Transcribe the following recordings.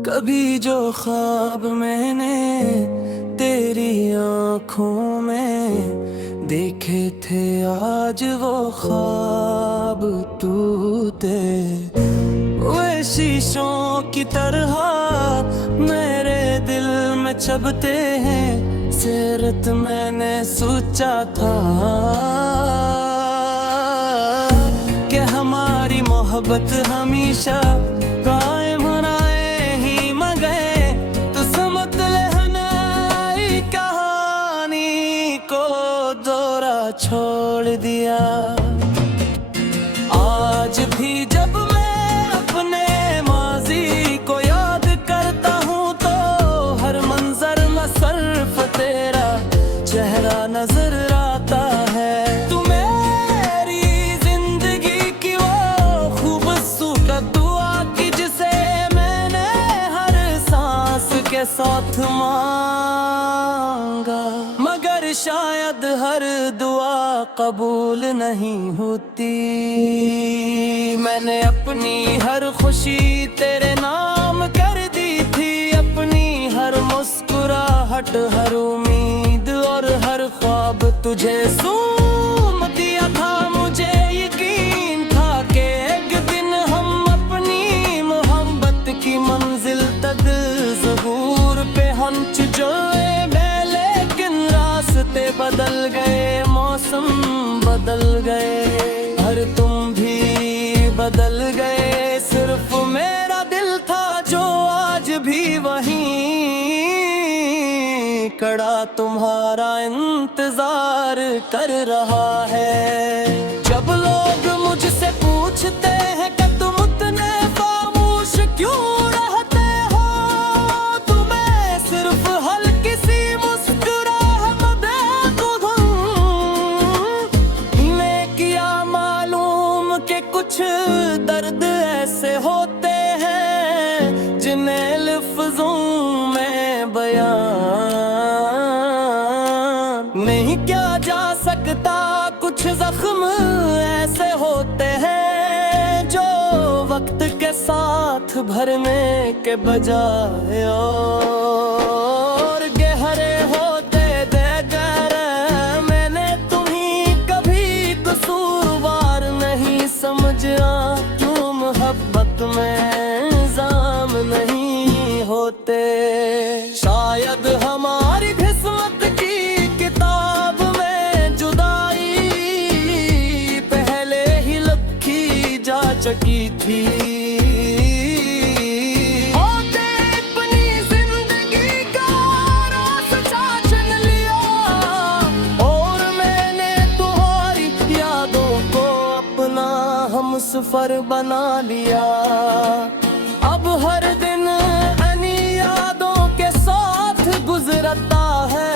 कभी जो ख्वाब मैंने तेरी आंखों में देखे थे, आज वो ख्वाब टूटे वे शीशों की तरह मेरे दिल में चबते हैं। सीरत मैंने सोचा था कि हमारी मोहब्बत हमेशा कायम बनाए ही मगे, तो समझ ले हनाई कहानी को दोरा छोड़ दिया। आज भी जब मैं अपने माजी को याद करता हूँ तो हर मंजर में सिर्फ तेरा चेहरा नजर आता है। तू मेरी जिंदगी की वो खूबसूरत दुआ की जिसे मैंने हर सांस के साथ मांगा, मगर शायद हर दुआ कबूल नहीं होती। मैंने अपनी हर खुशी तेरे नाम कर दी थी, अपनी हर मुस्कुराहट, हर उम्मीद और हर ख्वाब तुझे सूम दिया था। मुझे यकीन था कि एक दिन हम अपनी मोहब्बत की मंजिल तक ज़रूर पे पहुंच जाए, लेकिन रास्ते बदल गए, मौसम बदल गए, हर तुम भी बदल गए। सिर्फ मेरा दिल था जो आज भी वहीं खड़ा तुम्हारा इंतजार कर रहा है। जब लोग मुझसे पूछते हैं कि तुम उतने खामोश क्यों रहते हो, तुम्हें सिर्फ हल्की सी मुस्कुराहट दे दूं। इन्हें किया मालूम कि कुछ दर्द ऐसे होते हैं जिन्हें लफ्जों में बयान नहीं किया जा सकता। कुछ जख्म ऐसे होते हैं जो वक्त के साथ भरने के बजाय और गहरे होते देकर मैंने तुम्हीं कभी कसूरवार नहीं समझा। क्यों मोहब्बत में इल्जाम नहीं होते, शायद हमारी किस्मत की किताब में जुदाई पहले ही लिखी जा चुकी थी। होते अपनी जिंदगी का रास्ता चुन लिया और मैंने तुम्हारी यादों को अपना हमसफर बना लिया। अब हर दिन अन्य यादों के साथ गुजरता है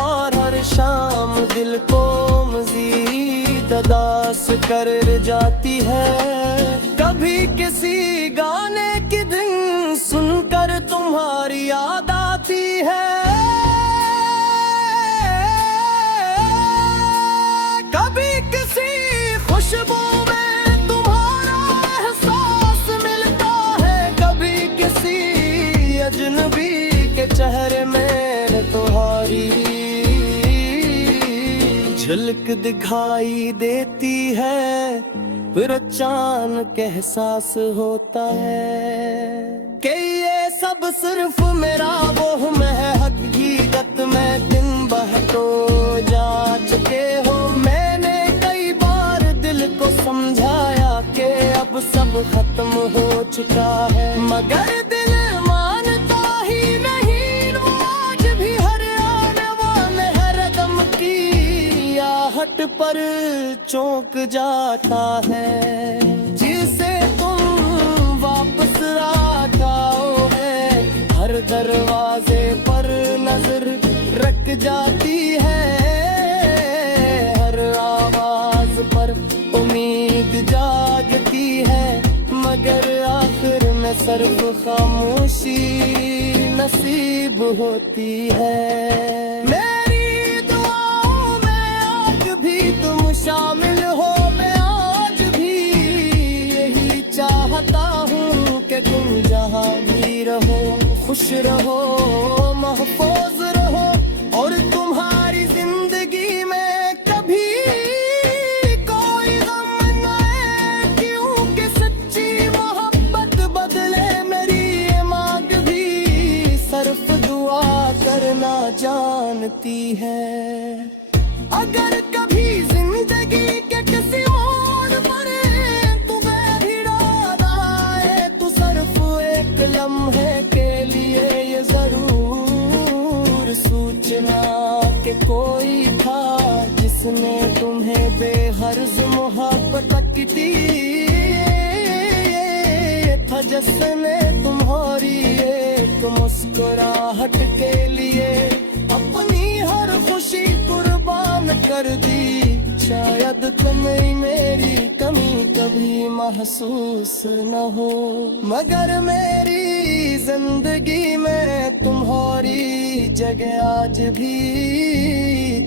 और हर शाम दिल को मजीद उदास कर जाती है। कभी किसी गाने की धुन सुनकर तुम्हारी याद आती है, कभी किसी खुशबू में तुम्हारा एहसास मिलता है, कभी किसी अजनबी के चेहरे में तुम्हारी झलक दिखाई देती है। फिर अचानक एहसास होता है कि ये सब सिर्फ मेरा वहम है, हकीकत में दिन बह तो जा चुके हो। मैंने कई बार दिल को समझाया कि अब सब खत्म हो चुका है, मगर दिल मानता ही नहीं। आज भी हर आने वाले हर दम की आहट पर चौंक जाता है। जिसे तुम वापस आ जाओ है, हर दरवाजे पर नजर रख जाती है, हर आवाज पर उम्मीद जागती है, मगर आखिर में सिर्फ खामोशी नसीब होती है। मेरी दुआओं में आज भी तुम शामिल हो, मैं आज भी यही चाहता हूँ कि तुम जा जहाँ भी रहो, खुश रहो, महफूज रहो, और तुम्हारी जिंदगी में कभी कोई गम न आए, क्योंकि सच्ची मोहब्बत बदले मेरी ये मांग भी सिर्फ दुआ करना जानती है। अगर कभी जिंदगी के किसी मोड़ पर तुम्हें भी याद आए, तो सिर्फ एक लम्हे के लिए ये जरूर सोचना कि कोई था जिसने तुम्हें बेहर्ज मोहब्बत की था, जिसने तुम्हारी एक मुस्कुराहट के लिए अपनी हर खुशी कुर्बान कर दी। शायद तुम्हें मेरी कमी कभी महसूस न हो, मगर मेरी जिंदगी में तुम्हारी जगह आज भी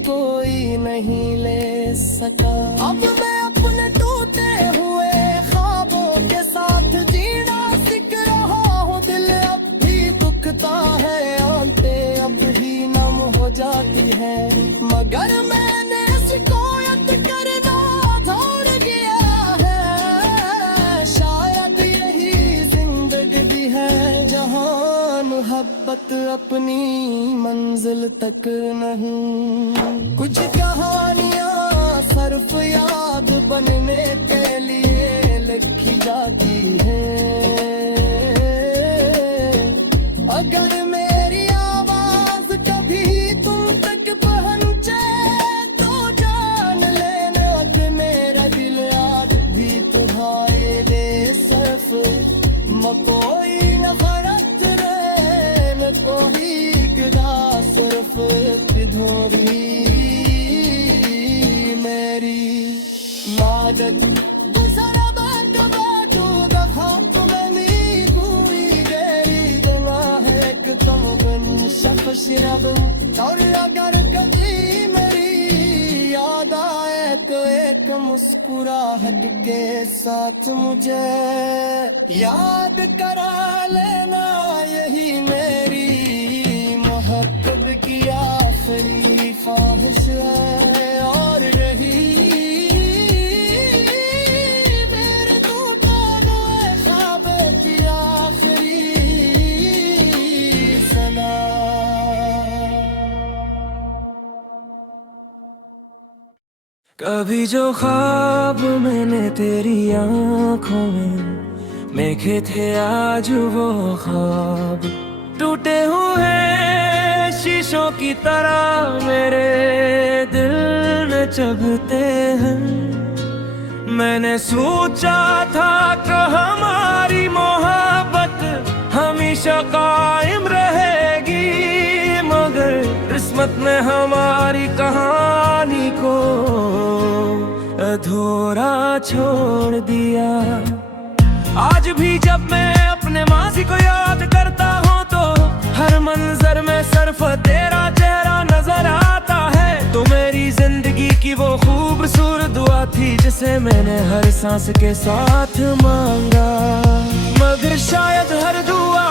कोई नहीं ले सका। अब मैं अपने टूटे हुए ख्वाबों के साथ जीना सीख रहा हूँ, दिल अब भी दुखता है, आंखें अब भी नम हो जाती है, मगर मैंने शिकायत करना छोड़ दिया है। शायद यही जिंदगी है जहाँ मोहब्बत अपनी मंजिल तक नहीं। कुछ कहानियाँ सिर्फ याद बनने के लिए लिखी जाती है। अगर मेरी आवाज कभी तुम तक पहुंचे तो जान लेना कि मेरा दिल आज भी तुम्हारे लिए सिर्फ कोई नफरत रहे, न कोई गिरा, सिर्फ धोरी मेरी मादत गुजरा बात बातों दफा तुम्हें नहीं हुई गहरी दुआ है कि तुम बिन शक शिरब। और अगर कभी मेरी याद आए तो एक मुस्कुराहट के साथ मुझे याद करा लेना, यही मेरी मोहब्बत की आखिरी ख्वाहिश है। और रही मेरे टूटे हुए ख्वाब की आखिरी सदा। कभी जो ख्वाब मैंने तेरी आंखों में देखे थे, आज वो ख्वाब टूटे हुए शीशों की तरह मेरे दिल में चुभते हैं। मैंने सोचा था कि हमारी मोहब्बत हमेशा कायम रहेगी, मगर किस्मत ने हमारी कहानी को अधूरा छोड़ दिया। आज भी जब मैं अपने माजी को याद करता हूँ तो हर मंजर में सिर्फ तेरा चेहरा नजर आता है। तो मेरी जिंदगी की वो खूबसूरत दुआ थी जिसे मैंने हर सांस के साथ मांगा, मगर शायद हर दुआ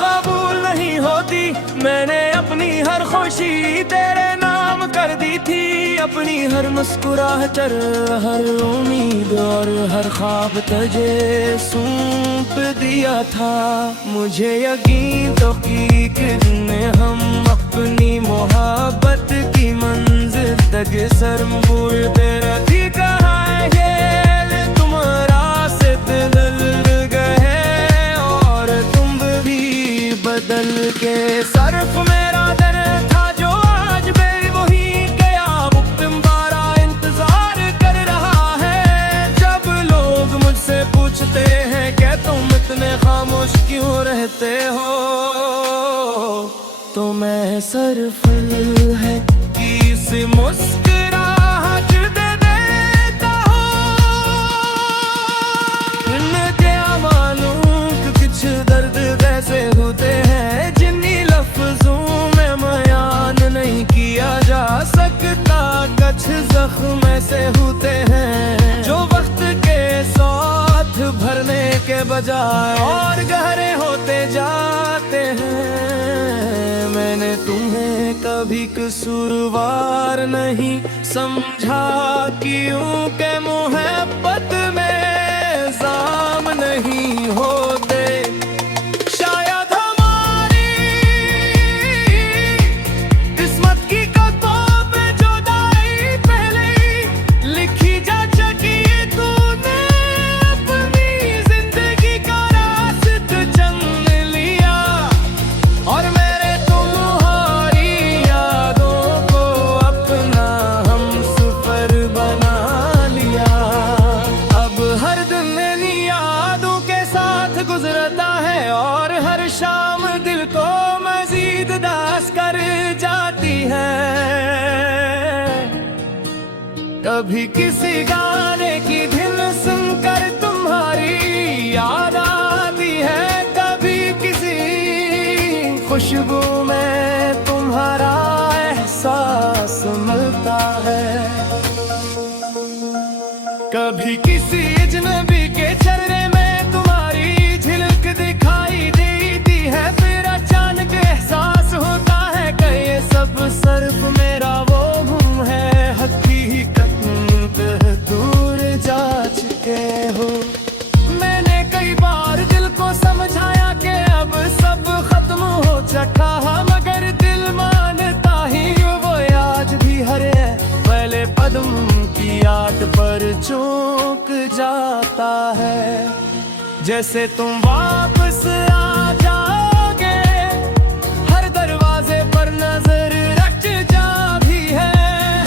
कबूल नहीं होती। मैंने अपनी हर खुशी तेरे नाम कर दी थी, अपनी हर मुस्कुराहट, हर उम्मीद और हर ख्वाब तुझे सौंप दिया था। मुझे यकीन तो कि कितने हम अपनी मोहब्बत की मंजिल तक सर मोड़ते रहती। कहाँ है ये तुम्हारा से बदल गए और तुम भी बदल के। सिर्फ मेरा दिल था जो आज भी वही गया, वो तुम्हारा इंतजार कर रहा है। जब लोग मुझसे पूछते हैं कि तुम इतने खामोश क्यों रहते हो, तो मैं सिर्फ है किसी मुस्कुराहट दे देता हूँ। इन्हें क्या मालूम कि कुछ दर्द ऐसे होते हैं जिन्हीं लफ्जों में बयान नहीं किया जा सकता। कुछ जख्म ऐसे होते हैं जो वक्त के साथ भरने के बजाय और गहरे होते कभी कसूरवार नहीं समझा क्यों के मोहब्बत में इल्जाम नहीं होते। शायद हमारी किस्मत की कतों पे जुदाई पहले ही लिखी जा चुकी है। तूने अपनी जिंदगी का रास्ता चुन लिया और मैंने तुम्हारी यादों को अपना हमसफर बना लिया। अब हर दिन नई यादों के साथ गुजरता है और हर शाम दिल को मजीद दास कर जाती है। कभी किसी गाने की धुन सुनकर तुम्हारी याद आती है, कभी किसी खुशबू में तुम्हारा एहसास मिलता है। कभी किसी अजनबी के चेहरे में तुम्हारी झलक दिखाई देती है, फिर अचानक एहसास होता है कि ये सब सिर्फ मेरा वो गुम है। हकीकत दूर जा चुके हो। मैंने कई बार दिल को समझाया कि अब सब खत्म हो चुका है, मगर दिल मानता ही वो आज भी हरे पहले कदम की याद पर चूक जाता है। जैसे तुम वापस आ जाओगे, हर दरवाजे पर नजर रख जा भी है,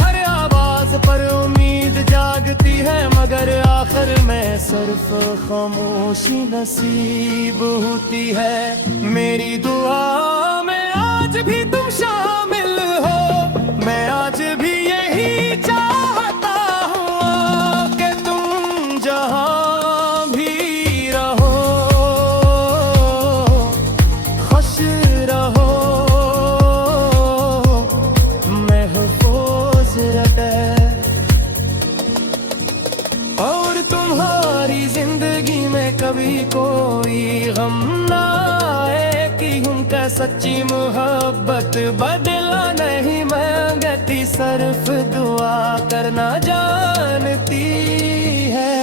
हर आवाज पर उम्मीद जागती है, मगर आखिर में सिर्फ खामोशी नसीब होती है। मेरी दुआ में आज भी तुम शामिल हो, मैं आज भी यही चाहता हूँ कि तुम जहाँ भी रहो खुश रहो, महफूज रहे और तुम्हारी जिंदगी में कभी कोई गम ना आए कि उनका सच्ची मोहब्बत बदला नहीं मांगती, सिर्फ दुआ करना जानती है।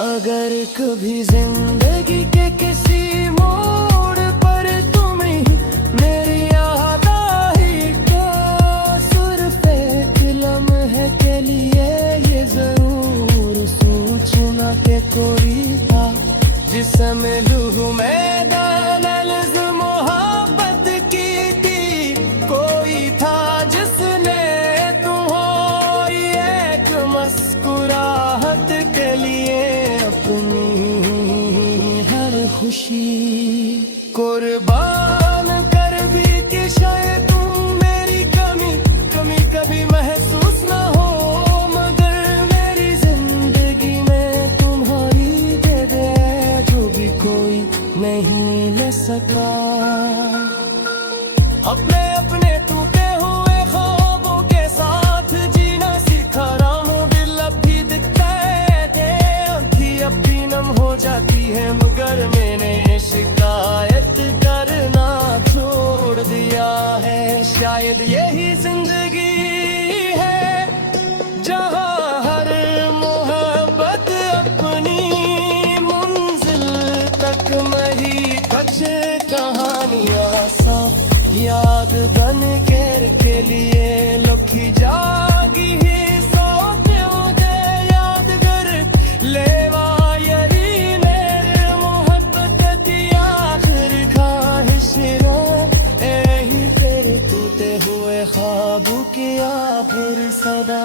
अगर कभी जिंदगी के किसी मोड़ पर तुम्हें मेरी याद आई तो सिर्फ एक लम्हे के लिए ये जरूर सोचना कि कोई था जिसे मिलूं मैं दलल्ज़ मोहब्बत की थी, कोई था जिसने तुम्हारी एक मुस्कुराहट के लिए अपनी हर खुशी कुर्बान कर दी कि शायद तुम मेरी कमी कभी महसूस ना हो, मगर मेरी जिंदगी में तुम्हारी दे दे जो भी कोई नहीं ले सका। अपने अपने टूटे हुए ख्वाबों के साथ जीना सीखा रहा हूँ, दिल अब भी दिखता है कि आँखें अब भी नम हो जाती है, मगर मैंने शिकायत करना छोड़ दिया है। शायद यही जिंदगी है जहाँ हर मोहब्बत अपनी मंजिल तक मही कुछ कहानियाँ सा याद बन के लिए लुखी जागी ही सो मुझे याद कर लेवा यरी मेरे मोहब्बत की आखिर ख्वाहिश ही तेरे टूटे हुए ख्वाबों की आखिर सदा।